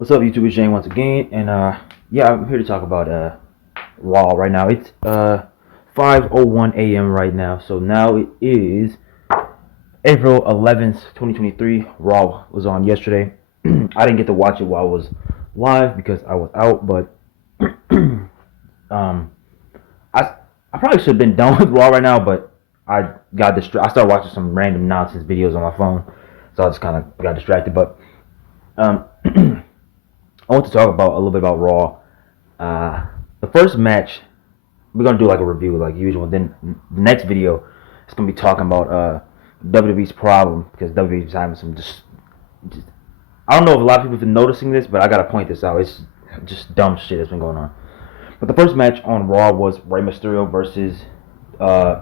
What's up, YouTube? It's Shane once again, and yeah, I'm here to talk about Raw right now. It's 5:01 a.m. right now, so now it is April 11th, 2023. Raw was on yesterday. I didn't get to watch it while I was live because I was out, but um, I I probably should have been done with Raw right now, but I got distracted. I started watching some random nonsense videos on my phone, so I just kind of got distracted. But um, I want to talk about a little bit about Raw. Uh, the first match, we're gonna do like a review like usual. Then the next video is gonna be talking about WWE's problem because WWE's having some just I don't know if a lot of people have been noticing this, but I gotta point this out. It's just dumb shit that's been going on. But the first match on Raw was Rey Mysterio versus uh,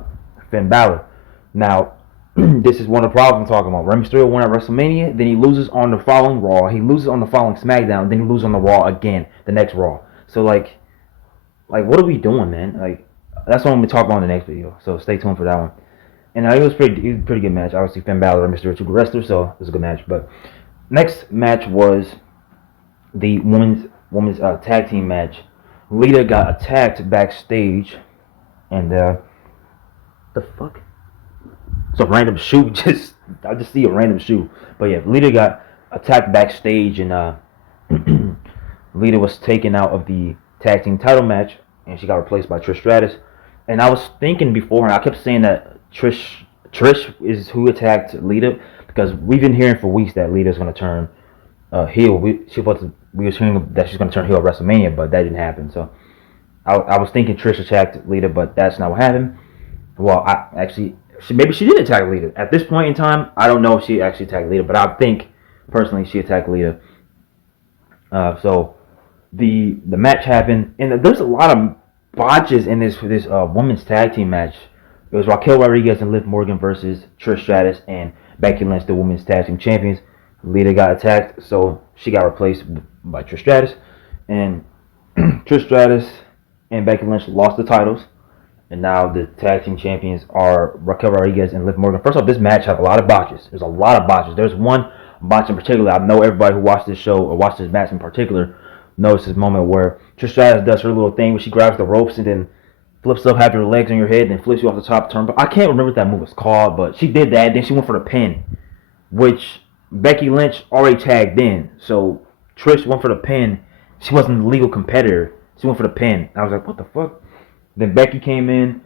Finn Balor. Now, this is one of the problems I'm talking about. Rey Mysterio won at WrestleMania, then he loses on the following Raw, he loses on the following SmackDown, then he loses on the Raw again, the next Raw. So like what are we doing, man? Like that's what I'm gonna talk about in the next video. So stay tuned for that one. And it was a pretty good match. Obviously, Finn Balor and Mysterio, two good wrestlers, so it was a good match. But next match was the women's tag team match. Lita got attacked backstage, and the fuck? It's a random shoe. I just see a random shoe. But yeah, Lita got attacked backstage, and Lita was taken out of the tag team title match, and she got replaced by Trish Stratus. And I was thinking before, I kept saying that Trish is who attacked Lita because we've been hearing for weeks that Lita's gonna turn heel. We was hearing that she's gonna turn heel at WrestleMania, but that didn't happen. So I was thinking Trish attacked Lita, but that's not what happened. Well, maybe she did attack Lita. At this point in time, I don't know if she actually attacked Lita, but I think personally she attacked Lita. So the match happened, and there's a lot of botches in this women's tag team match. It was Raquel Rodriguez and Liv Morgan versus Trish Stratus and Becky Lynch, the women's tag team champions. Lita got attacked, so she got replaced by Trish Stratus, and Trish Stratus and Becky Lynch lost the titles, and now the tag team champions are Raquel Rodriguez and Liv Morgan. First off, this match had a lot of botches. There's a lot of botches. There's one botch in particular. I know everybody who watched this show or watched this match in particular knows this moment where Trish Stratus does her little thing where she grabs the ropes and then flips up, have your legs on your head, and then flips you off the top turn. But I can't remember what that move was called, but she did that. Then she went for the pin, which Becky Lynch already tagged in. So Trish went for the pin. She wasn't a legal competitor. She went for the pin. I was like, what the fuck? Then Becky came in,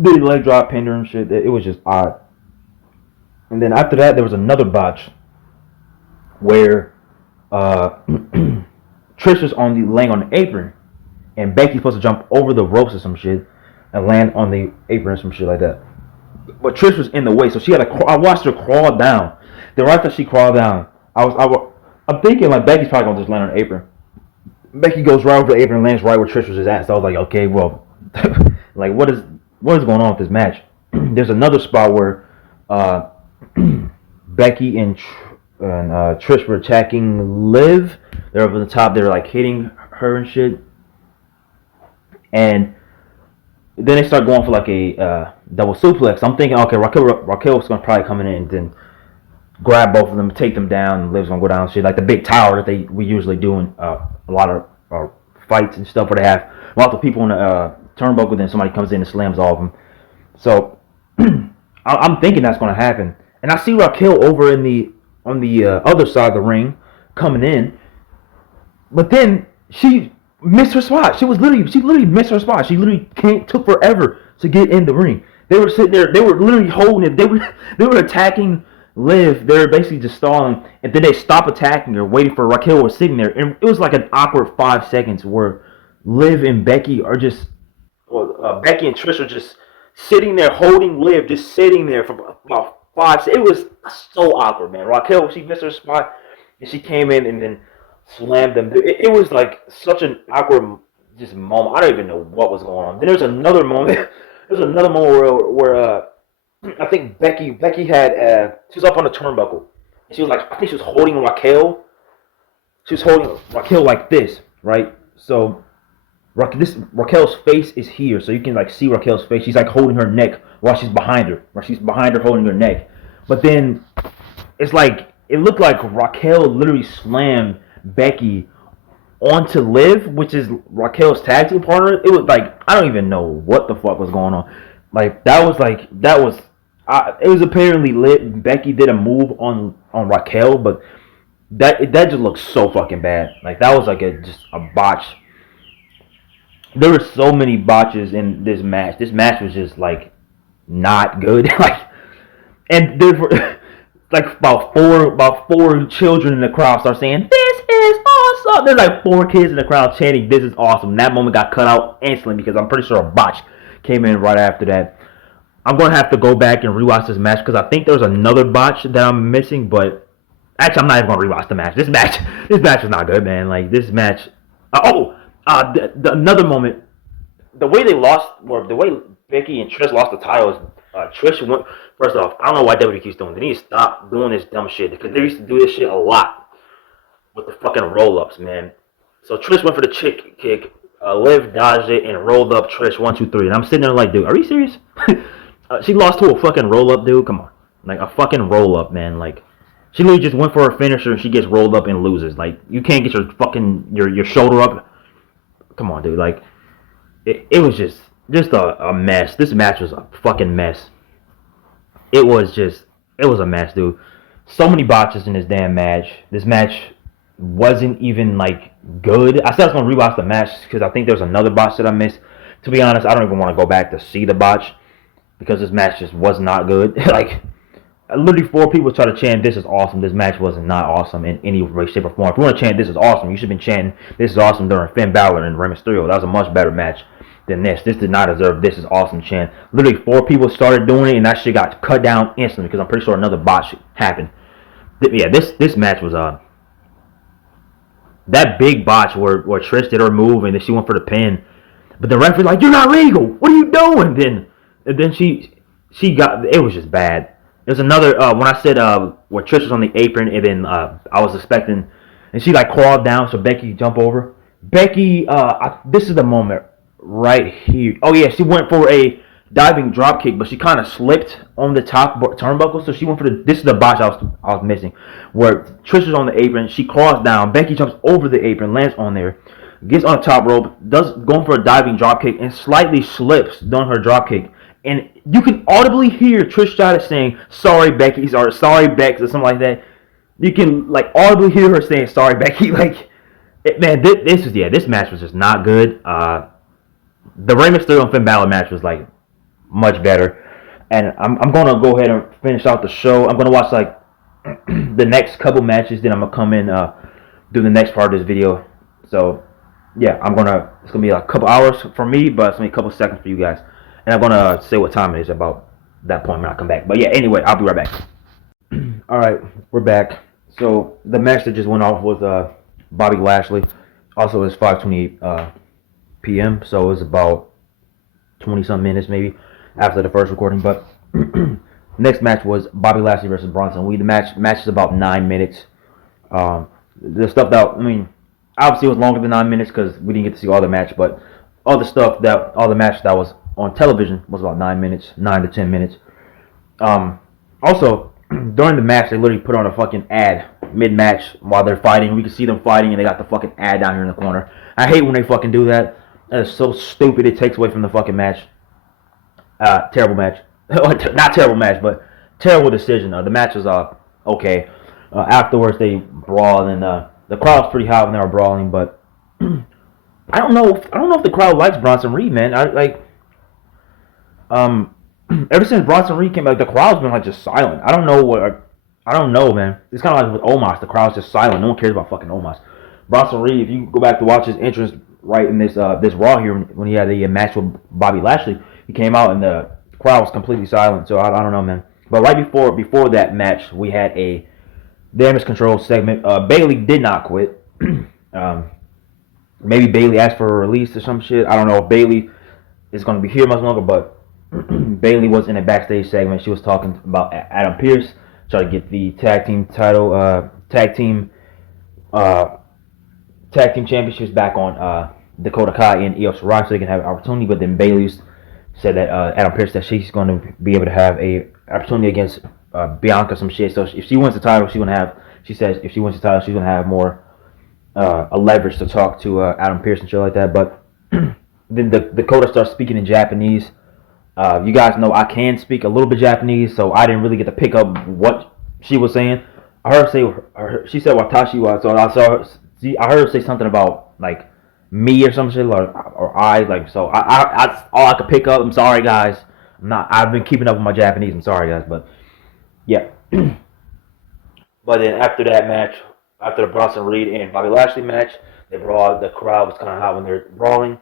did a leg drop, pinned her and shit. It was just odd. And then after that, there was another botch where Trish was laying on the apron, and Becky's supposed to jump over the ropes or some shit and land on the apron or some shit like that. But Trish was in the way, so she had to. I watched her crawl down. Then right after she crawled down, I'm thinking like Becky's probably gonna just land on the apron. Becky goes right over the apron and lands right where Trish was at. So I was like, okay, well, like what is going on with this match? There's another spot where Becky and Trish were attacking Liv. They're over the top. They were like hitting her and shit. And then they start going for like a double suplex. I'm thinking, okay, Raquel's gonna probably come in and then grab both of them, take them down, and Liv's gonna go down and shit like the big tower that we usually do in a lot of fights and stuff where they have lots of people in the turnbuckle. Then somebody comes in and slams all of them. So I'm thinking that's gonna happen. And I see Raquel over on the other side of the ring coming in, but then she missed her spot. She literally missed her spot. She literally took forever to get in the ring. They were sitting there. They were literally holding it. They were attacking Liv. They were basically just stalling, and then they stopped attacking her, waiting for Raquel was sitting there, and it was like an awkward 5 seconds where Liv and Becky are just, Becky and Trish are just sitting there holding Liv, just sitting there for about 5 seconds. It was so awkward, man. Raquel, she missed her spot, and she came in and then slammed them. It was like such an awkward just moment. I don't even know what was going on. Then there's another moment. There's another moment where I think Becky had she was up on the turnbuckle. And she was like, I think she was holding Raquel. She was holding Raquel like this, right? So Raquel's face is here, so you can like see Raquel's face. She's like holding her neck while she's behind her. While she's behind her holding her neck. But then it's like it looked like Raquel literally slammed Becky onto Liv, which is Raquel's tag team partner. It was like I don't even know what the fuck was going on. Like that was it was apparently lit. Becky did a move on Raquel, but that just looks so fucking bad. Like that was like just a botch. There were so many botches in this match. This match was just like not good. Like, and there were like about four children in the crowd start saying, "This is awesome." There's like four kids in the crowd chanting, "This is awesome." And that moment got cut out instantly because I'm pretty sure a botch came in right after that. I'm gonna have to go back and rewatch this match because I think there's another botch that I'm missing. But actually, I'm not even gonna rewatch the match. This match was not good, man. Like this match. Another moment, the way they lost, or the way Becky and Trish lost the titles. Trish went. First off, I don't know why WWE keeps doing. They need to stop doing this dumb shit because they used to do this shit a lot with the fucking roll-ups, man. So Trish went for the chick kick. Liv dodged it and rolled up Trish 1, 2, 3. And I'm sitting there like, dude, are you serious? She lost to a fucking roll-up, dude. Come on, like a fucking roll-up, man. Like she literally just went for her finisher and she gets rolled up and loses. Like you can't get your fucking your shoulder up. Come on, dude. Like it was just a mess. This match was a fucking mess. It was a mess, dude. So many botches in this damn match. This match wasn't even like good. I said I was gonna rewatch the match because I think there's another botch that I missed. To be honest, I don't even want to go back to see the botch because this match just was not good. Like literally 4 people try to chant "This is awesome." This match was not awesome in any way, shape, or form. If you want to chant "This is awesome," you should have been chanting "This is awesome" during Finn Balor and Rey Mysterio. That was a much better match than this. This did not deserve "This is awesome" chant. Literally 4 people started doing it, and that shit got cut down instantly because I'm pretty sure another botch happened. Yeah, this match was that big botch where Trish did her move and then she went for the pin, but the referee like, "You're not legal. What are you doing?" Then she got, it was just bad. There's another when I said where Trish was on the apron and then I was expecting, and she like crawled down so Becky could jump over. Becky, this is the moment right here. Oh yeah, she went for a diving drop kick, but she kind of slipped on the top turnbuckle, so she went for this is the botch I was missing, where Trish is on the apron, she crawls down, Becky jumps over the apron, lands on there, gets on the top rope, going for a diving drop kick, and slightly slips during her drop kick. And you can audibly hear Trish Stratus saying, "Sorry, Becky," or "Sorry, Bex," or something like that. You can like audibly hear her saying, "Sorry, Becky." Like, this match was just not good. The Rey Mysterio and Finn Balor match was like much better, and I'm gonna go ahead and finish out the show. I'm gonna watch like the next couple matches, then I'm gonna come in do the next part of this video. So yeah, it's gonna be like a couple hours for me, but it's gonna be a couple seconds for you guys. And I'm gonna say what time it is about that point when I come back. But yeah, anyway, I'll be right back. Alright, we're back. So the match that just went off was Bobby Lashley. Also it's 5:28 PM, so it was about 20 some minutes maybe after the first recording. But next match was Bobby Lashley versus Bronson Reed. The match is about 9 minutes. The stuff that, I mean, obviously it was longer than 9 minutes because we didn't get to see all the match, but all the match that was on television was about 9 minutes, 9 to 10 minutes. Also, during the match, they literally put on a fucking ad mid-match while they're fighting. We can see them fighting, and they got the fucking ad down here in the corner. I hate when they fucking do that. That is so stupid. It takes away from the fucking match. Terrible match. Not terrible match, but terrible decision. The match was okay. Afterwards, they brawled, and the crowd was pretty hot when they were brawling. But I don't know if the crowd likes Bronson Reed, man. Ever since Bronson Reed came back, the crowd's been like just silent. I don't know, man. It's kind of like with Omos. The crowd's just silent. No one cares about fucking Omos. Bronson Reed, if you go back to watch his entrance right in this Raw here when he had the match with Bobby Lashley, he came out and the crowd was completely silent. So I don't know, man. But right before that match, we had a Damage Control segment. Bayley did not quit. Maybe Bayley asked for a release or some shit. I don't know if Bayley is going to be here much longer, but Bayley was in a backstage segment. She was talking about Adam Pearce, trying to get the tag team title, tag team championships back on Dakota Kai and Io Shirai, so they can have an opportunity. But then Bayley said that Adam Pearce that she's going to be able to have a opportunity against Bianca, some shit. So if she wins the title, she says if she wins the title, she's going to have more a leverage to talk to Adam Pearce and shit like that. But then Dakota starts speaking in Japanese. You guys know I can speak a little bit Japanese, so I didn't really get to pick up what she was saying. I heard her say she said Watashi wa, so I heard her say something about like me or some shit or I like so I all I could pick up. I'm sorry guys. I've been keeping up with my Japanese. I'm sorry guys, but yeah. But then after that match, after the Bronson Reed and Bobby Lashley match, they brawled. The crowd was kind of hot when they were brawling,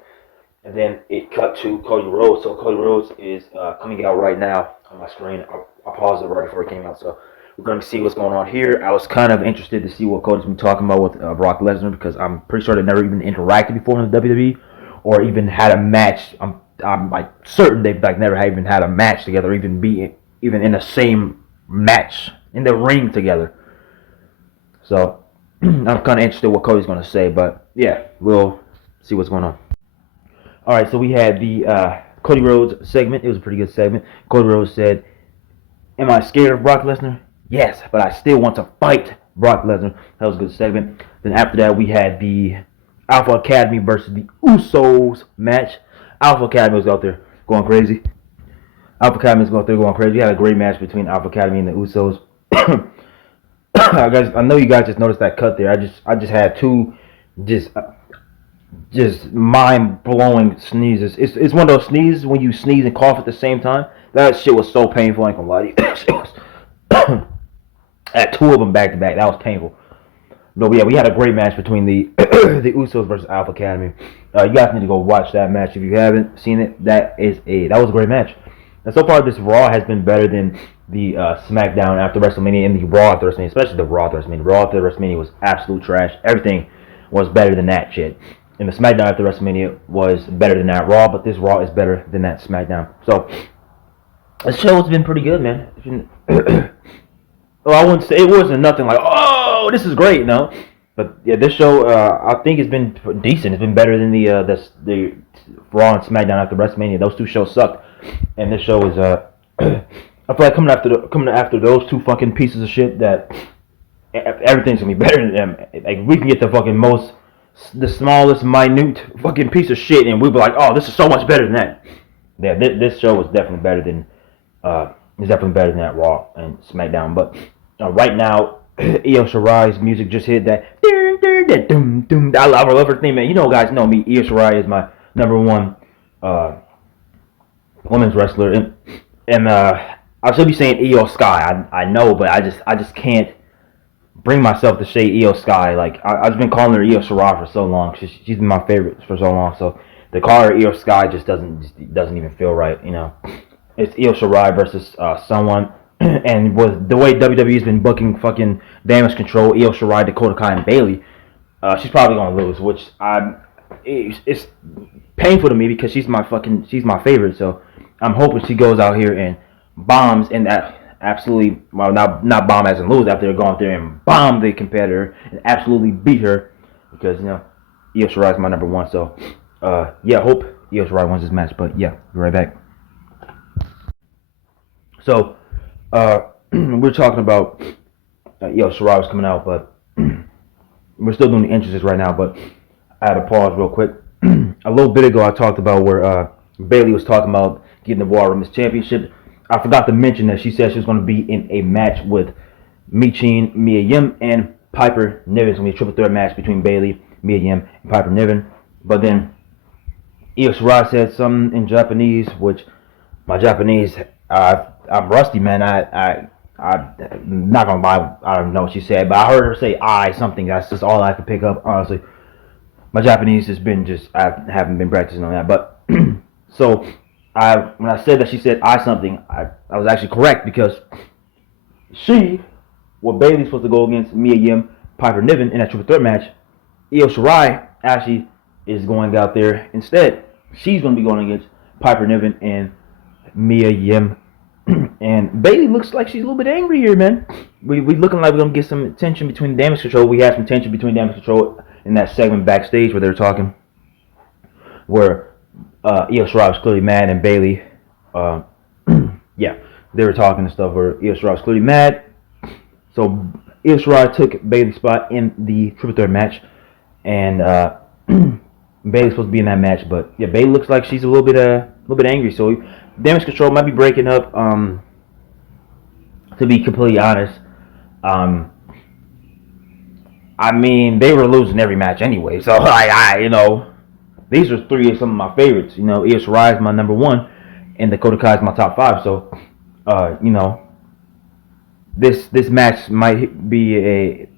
and then it cut to Cody Rhodes. So Cody Rhodes is coming out right now on my screen. I paused it right before it came out, so we're going to see what's going on here. I was kind of interested to see what Cody's been talking about with Brock Lesnar because I'm pretty sure they've never even interacted before in the WWE or even had a match. I'm like certain they've like never even had a match together, even in the same match in the ring together. So I'm kind of interested what Cody's going to say, but yeah, we'll see what's going on. All right, so we had the Cody Rhodes segment. It was a pretty good segment. Cody Rhodes said, "Am I scared of Brock Lesnar? Yes, but I still want to fight Brock Lesnar." That was a good segment. Then after that, we had the Alpha Academy versus the Usos match. Alpha Academy was out there going crazy. Alpha Academy was out there going crazy. We had a great match between Alpha Academy and the Usos. I know you guys just noticed that cut there. I just had two just mind blowing sneezes. It's one of those sneezes when you sneeze and cough at the same time. That shit was so painful. I ain't gonna lie to you. I had two of them back to back. That was painful. But yeah, we had a great match between the the Usos versus Alpha Academy. You guys need to go watch that match if you haven't seen it. That was a great match. And so far, this Raw has been better than the SmackDown after WrestleMania and the Raw after WrestleMania, especially the Raw after WrestleMania. Raw after WrestleMania was absolute trash. Everything was better than that shit. And the SmackDown after WrestleMania was better than that Raw, but this Raw is better than that SmackDown. So the show has been pretty good, man. Well, I wouldn't say it wasn't nothing like, oh, this is great, no. But yeah, this show I think has been decent. It's been better than the Raw and SmackDown after WrestleMania. Those two shows sucked, and this show is I feel like coming after those two fucking pieces of shit that everything's gonna be better than them. Like we can get the smallest minute fucking piece of shit, and we'll be like, oh, this is so much better than that. Yeah, this show was definitely better than that Raw and SmackDown. But right now, Io Shirai's music just hit that. I love her theme, man. You know, guys know me. Io Shirai is my number one women's wrestler, and I should be saying Io Sky. I know, but I just can't bring myself to say Io Sky. Like I've been calling her Io Shirai for so long. She's been my favorite for so long. So to call her Io Sky just doesn't even feel right. You know, it's Io Shirai versus someone. And with the way WWE's been booking fucking Damage Control, Io Shirai, Dakota Kai, and Bayley, she's probably gonna lose. Which it's painful to me because she's my favorite. So I'm hoping she goes out here and bombs and that absolutely, well, not bomb as in lose, after they're going out there and bomb the competitor and absolutely beat her, because you know Io Shirai is my number one. So yeah, hope Io Shirai wins this match. But yeah, be right back. So we're talking about Io Shirai was coming out, but we're still doing the entrances right now. But I had to pause real quick. A little bit ago, I talked about where Bayley was talking about getting the Raw Women's Championship. I forgot to mention that she said she was going to be in a match with Michin, Mia Yim, and Piper Niven. It's going to be a triple threat match between Bayley, Mia Yim, and Piper Niven. But then Io Shirai said something in Japanese, which my Japanese, I'm rusty, man. I'm not going to lie, I don't know what she said, but I heard her say I something. That's just all I could pick up, honestly. My Japanese has been I haven't been practicing on that. But so when I said that she said I something, I was actually correct, because Bayley's supposed to go against Mia Yim, Piper Niven in that triple threat match. Io Shirai actually is going out there instead. She's going to be going against Piper Niven and Mia Yim. And Bayley looks like she's a little bit angry here, man. We looking like we're going to get some tension between Damage Control. We had some tension between Damage Control in that segment backstage where they were talking, where Io Shirai was clearly mad, and Bayley, yeah, they were talking and stuff where Io Shirai was clearly mad. So Io Shirai took Bayley's spot in the triple threat match. and Bayley's supposed to be in that match. But yeah, Bayley looks like she's a little bit angry. So Damage Control might be breaking up. To be completely honest, I mean they were losing every match anyway. So these are three of some of my favorites. Io Shirai is my number one, and Dakota Kai is my top five. So this match might be a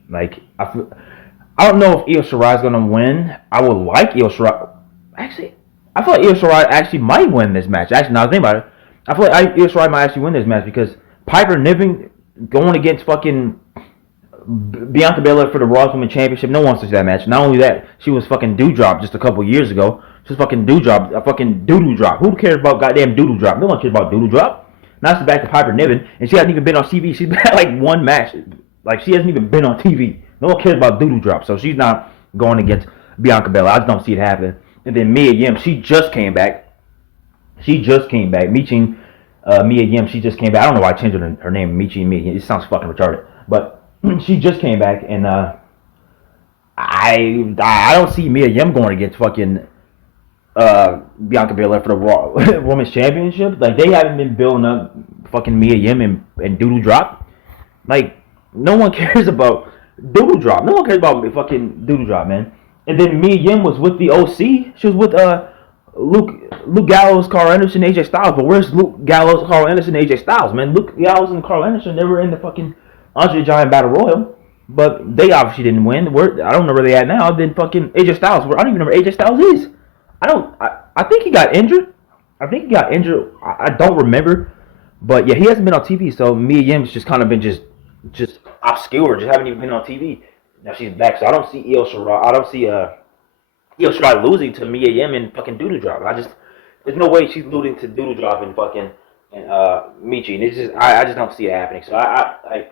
I don't know if Io Shirai is gonna win. I would like Io Shirai. Actually, I feel like Io Shirai actually might win this match. Actually, now I think about it, I feel like Io Shirai might actually win this match because Piper Niven going against fucking Bianca Belair for the Raw Women's Championship. No one wants to see that match. Not only that, she was fucking Doudrop just a couple years ago. She was fucking Doudrop, a fucking doodoo drop. Who cares about goddamn doodoo drop? No one cares about doodoo drop. Now she's back to Piper Niven, and she hasn't even been on TV. She's been at like one match. Like she hasn't even been on TV. No one cares about doodoo drop, so she's not going against Bianca Belair. I just don't see it happen. And then Mia Yim, she just came back. Michin, Mia Yim, she just came back. I don't know why I changed her name, Michin Mia Yim. It sounds fucking retarded, but she just came back, and I don't see Mia Yim going against fucking Bianca Belair for the Raw Women's Championship. Like they haven't been building up fucking Mia Yim and Doodle Drop. Like no one cares about Doodle Drop. No one cares about fucking Doodle Drop, man. And then Mia Yim was with the OC. She was with Luke Gallows, Carl Anderson, AJ Styles. But where's Luke Gallows, Carl Anderson, AJ Styles, man? Luke Gallows and Carl Anderson, they were in the fucking Andre the Giant Battle Royal. But they obviously didn't win. I don't know where they at now. Then fucking AJ Styles. I don't even know where AJ Styles is. I think he got injured. I don't remember. But yeah, he hasn't been on TV. So Mia Yim's just kind of been just obscure. Just haven't even been on TV. Now she's back. So I don't see Io Shirai. I don't see Io Shirai losing to Mia Yim and fucking Doodle Drop. There's no way she's losing to Doodle Drop and fucking Michi. And it's just I just don't see it happening. So I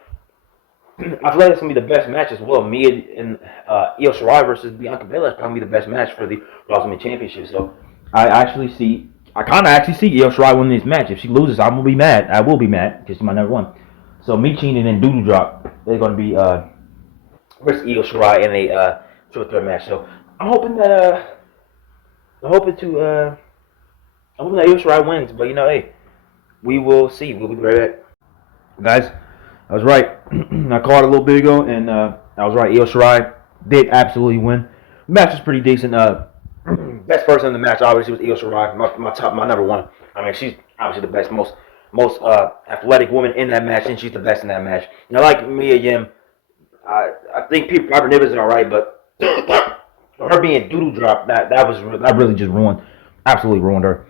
feel like it's gonna be the best match as well. Mia and Io Shirai versus Bianca Belair is probably the best match for the Raw Women's Championship. So I kind of actually see Io Shirai winning this match. If she loses, I'm gonna be mad. I will be mad because she's my number one. So Michin and then Doodle Drop, they're gonna be versus Io Shirai in a triple threat match. So I'm hoping that Io Shirai wins. But hey, we will see. We'll be right back, guys. I was right. I called it a little bit ago, and I was right. Io Shirai did absolutely win. The match was pretty decent. Best person in the match obviously was Io Shirai, my number one. I mean, she's obviously the best, most athletic woman in that match, and she's the best in that match. And I like Mia Yim. I think Piper Niven is alright, but her being Doodle Drop, that really just absolutely ruined her.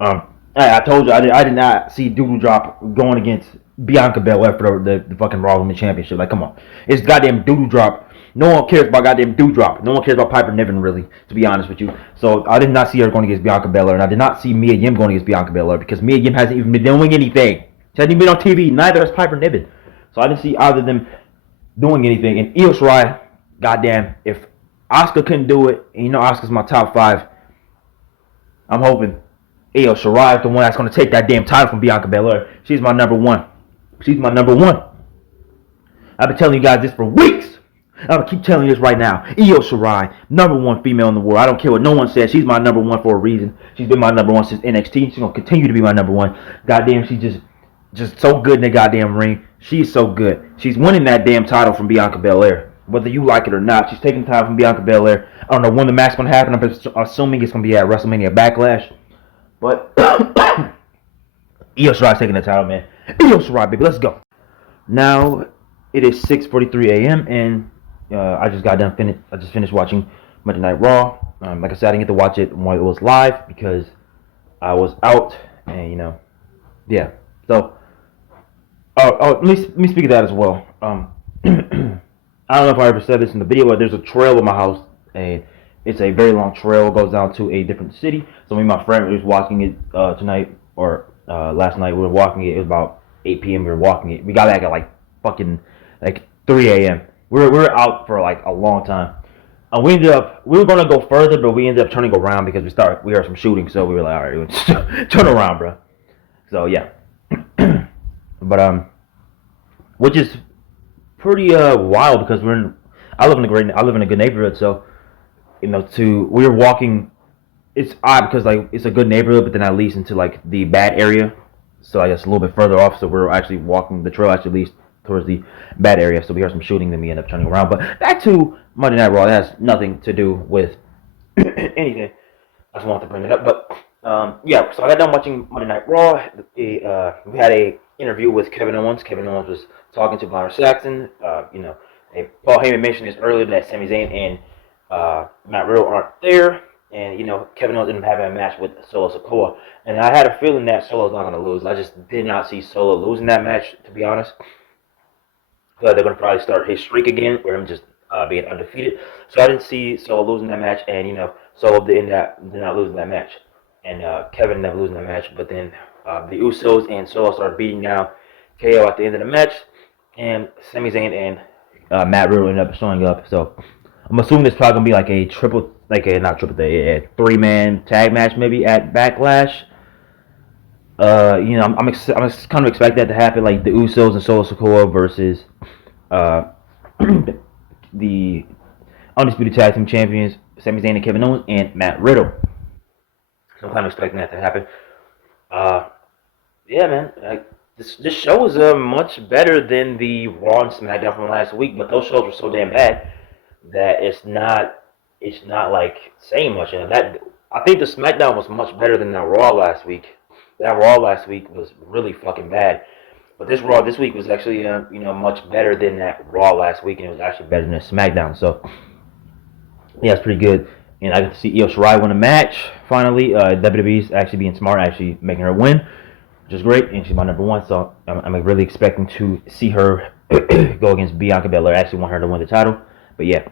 I told you I did not see Doodle Drop going against Bianca Belair for the fucking Raw Women's Championship. Like, come on, it's goddamn Doodle Drop. No one cares about goddamn Doodle Drop. No one cares about Piper Niven, really, to be honest with you. So I did not see her going against Bianca Belair, and I did not see Mia Yim going against Bianca Belair because Mia Yim hasn't even been doing anything. She hasn't even been on TV. Neither has Piper Niven. So I didn't see either of them doing anything. And Io Shirai, goddamn, if Asuka couldn't do it, and Asuka's my top 5, I'm hoping Io Shirai is the one that's going to take that damn title from Bianca Belair. She's my number one. She's my number one. I've been telling you guys this for weeks. I'm going to keep telling you this right now. Io Shirai, number one female in the world. I don't care what no one says. She's my number one for a reason. She's been my number one since NXT. She's going to continue to be my number one. Goddamn, she's just so good in the goddamn ring. She's so good. She's winning that damn title from Bianca Belair. Whether you like it or not, she's taking time from Bianca Belair. I don't know when the match's going to happen. I'm assuming it's going to be at WrestleMania Backlash. But Io Shirai's taking the title, man. Io Shirai, baby, let's go. Now it is 6:43 a.m. and I just finished watching Monday Night Raw. Like I said, I didn't get to watch it when it was live because I was out, and yeah. So, let me speak of that as well. I don't know if I ever said this in the video, but there's a trail in my house, and it's a very long trail. It goes down to a different city. So me and my friend was walking it tonight, or last night. We were walking it. It was about 8 p.m. We were walking it. We got back at fucking 3 a.m. We were out for a long time. We were gonna go further, but we ended up turning around because we heard some shooting. So we were like, all right, let's turn around, bro. So yeah, but which is pretty wild because I live in a good neighborhood, so we were walking. It's odd because like it's a good neighborhood, but then that leads into like the bad area. So I guess a little bit further off. So we're actually walking. The trail actually leads towards the bad area. So we heard some shooting, then we end up turning around. But back to Monday Night Raw. That has nothing to do with anything. I just wanted to bring it up. But yeah, so I got done watching Monday Night Raw. We had a interview with Kevin Owens. Kevin Owens was talking to Byron Saxton. Paul Heyman mentioned this earlier that Sami Zayn and Matt Riddle aren't there. And, Kevin Owens ended up having a match with Solo Sikoa. And I had a feeling that Solo's not going to lose. I just did not see Solo losing that match, to be honest. But they're going to probably start his streak again, where him just being undefeated. So I didn't see Solo losing that match. And, Solo did not losing that match. And Kevin never losing that match. But then the Usos and Solo started beating down KO at the end of the match. And Sami Zayn and Matt Riddle ended up showing up. So I'm assuming it's probably going to be a 3-man tag match maybe at Backlash. I'm kind of expect that to happen, like the Usos and Solo Sikoa versus the Undisputed Tag Team Champions, Sami Zayn and Kevin Owens, and Matt Riddle. So I'm kind of expecting that to happen. Yeah, man. This show is much better than the Raw and SmackDown from last week, but those shows were so damn bad that it's not like saying much. I think the SmackDown was much better than that Raw last week. That Raw last week was really fucking bad, but this Raw this week was actually much better than that Raw last week, and it was actually better than SmackDown. So yeah, it's pretty good. And I got to see Io Shirai win a match finally. WWE's actually being smart, actually making her win, which is great, and she's my number one. So I'm really expecting to see her go against Bianca Belair. I actually want her to win the title, but yeah.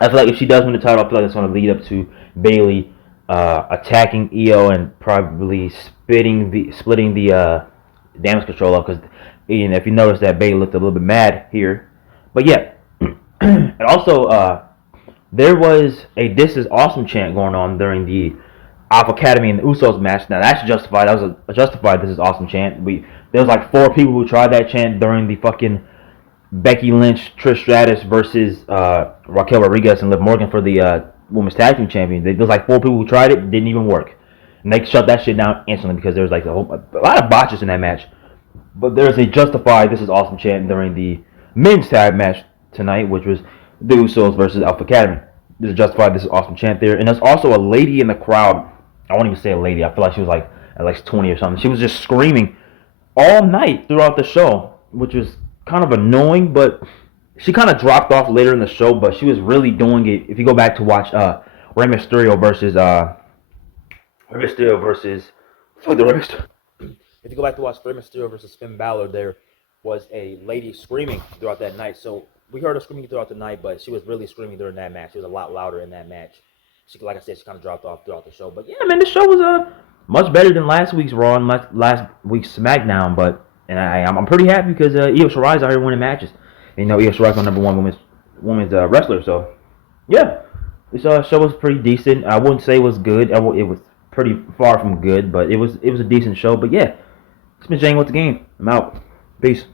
I feel like if she does win the title, I feel like it's going to lead up to Bayley attacking Io and probably splitting the damage control up. Because if you notice that Bayley looked a little bit mad here, but yeah, and also there was a "This is awesome" chant going on during the Alpha Academy and the Usos match. Now that's justified. That was a justified "This is awesome" chant. There was like 4 people who tried that chant during the fucking Becky Lynch, Trish Stratus versus Raquel Rodriguez and Liv Morgan for the Women's Tag Team Champions. There was like 4 people who tried it, didn't even work. And they shut that shit down instantly because there was like a lot of botches in that match. But there's a justified "This is awesome" chant during the men's tag match tonight, which was the Usos versus Alpha Academy. There's a justified "This is awesome" chant there. And there's also a lady in the crowd. I won't even say a lady. I feel like she was like at like 20 or something. She was just screaming all night throughout the show, which was kind of annoying, but she kind of dropped off later in the show, but she was really doing it. If you go back to watch Rey Mysterio versus if you go back to watch Rey Mysterio versus Finn Balor, there was a lady screaming throughout that night. So we heard her screaming throughout the night, but she was really screaming during that match. She was a lot louder in that match. Like I said, she kind of dropped off throughout the show. But yeah, man, this show was much better than last week's Raw and last week's SmackDown. And I'm pretty happy because Io Shirai's out here winning matches. And Io Shirai's my number one women's wrestler. So yeah, this show was pretty decent. I wouldn't say it was good. It was pretty far from good, but it was a decent show. But yeah, it's been Jane with the game. I'm out. Peace.